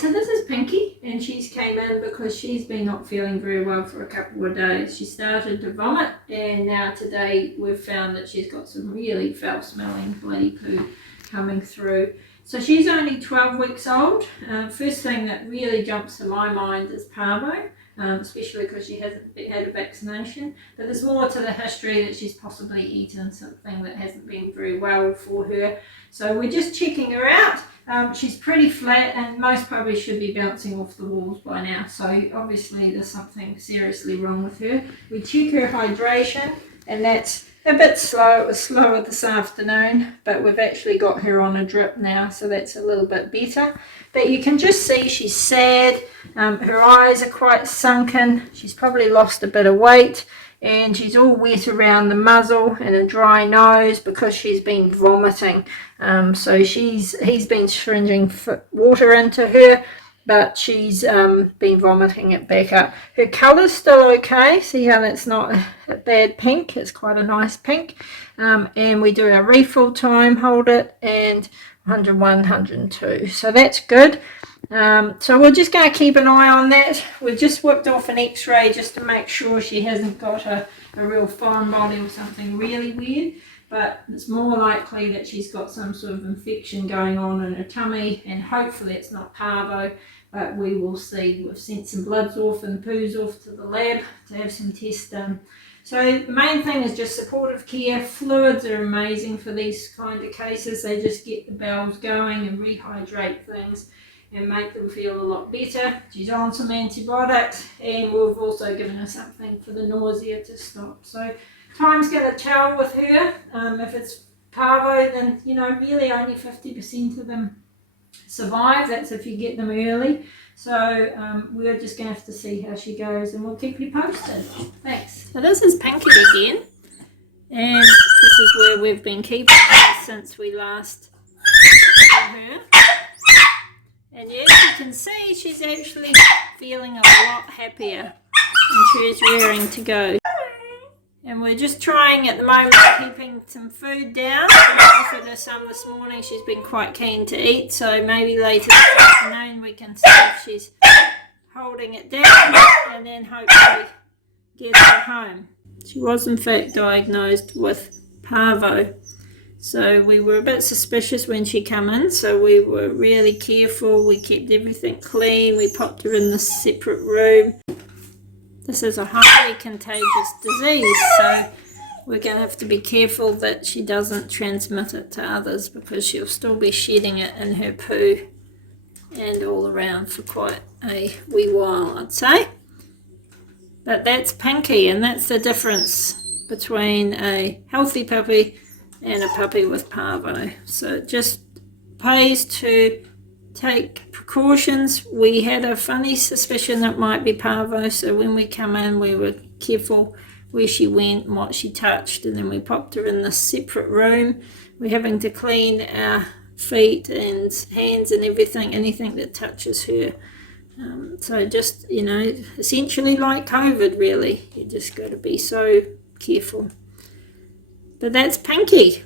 so this is Pinky, and she's came in because she's been not feeling very well for a couple of days. She started to vomit, and now today we've found that she's got some really foul smelling bloody poo coming through. So she's only 12 weeks old. First thing that really jumps to my mind is parvo, especially because she hasn't had a vaccination. But there's more to the history that she's possibly eaten something that hasn't been very well for her. So we're just checking her out. She's pretty flat and most probably should be bouncing off the walls by now. So obviously there's something seriously wrong with her. We check her hydration, and that's a bit slow. It was slower this afternoon, but we've actually got her on a drip now, so that's a little bit better. But you can just see she's sad. Her eyes are quite sunken. She's probably lost a bit of weight, and she's all wet around the muzzle and a dry nose because she's been vomiting. So he's been syringing water into her, but she's been vomiting it back up. Her colour's still okay. See how that's not a bad pink? It's quite a nice pink. And we do our refill time, hold it, and 101, 102. So that's good. So we're just going to keep an eye on that. We just whipped off an x-ray just to make sure she hasn't got a real foreign body or something really weird. But it's more likely that she's got some sort of infection going on in her tummy, and hopefully it's not parvo, but we will see. We've sent some bloods off and poos off to the lab to have some tests done. So the main thing is just supportive care. Fluids are amazing for these kind of cases. They just get the bowels going and rehydrate things and make them feel a lot better. She's on some antibiotics, and we've also given her something for the nausea to stop. So time's going to tell with her. If it's parvo, then really only 50% of them survive. That's if you get them early. So we're just going to have to see how she goes, and we'll keep you posted. Thanks. So this is Pinky again, and this is where we've been keeping her since we last saw her. And yes, you can see she's actually feeling a lot happier, and she's raring to go. And we're just trying at the moment, keeping some food down. I offered her some this morning. She's been quite keen to eat, so maybe later this afternoon we can see if she's holding it down, and then hopefully get her home. She was in fact diagnosed with parvo, so we were a bit suspicious when she came in, so we were really careful. We kept everything clean. We popped her in this separate room. This is a highly contagious disease, so we're going to have to be careful that she doesn't transmit it to others, because she'll still be shedding it in her poo and all around for quite a wee while, I'd say. But that's Pinky, and that's the difference between a healthy puppy and a puppy with parvo. So it just pays to take precautions. We had a funny suspicion it might be parvo, so when we come in we were careful where she went and what she touched, and then we popped her in this separate room. We're having to clean our feet and hands and anything that touches her. So just, essentially like COVID really. You just got to be so careful. But that's Pinky.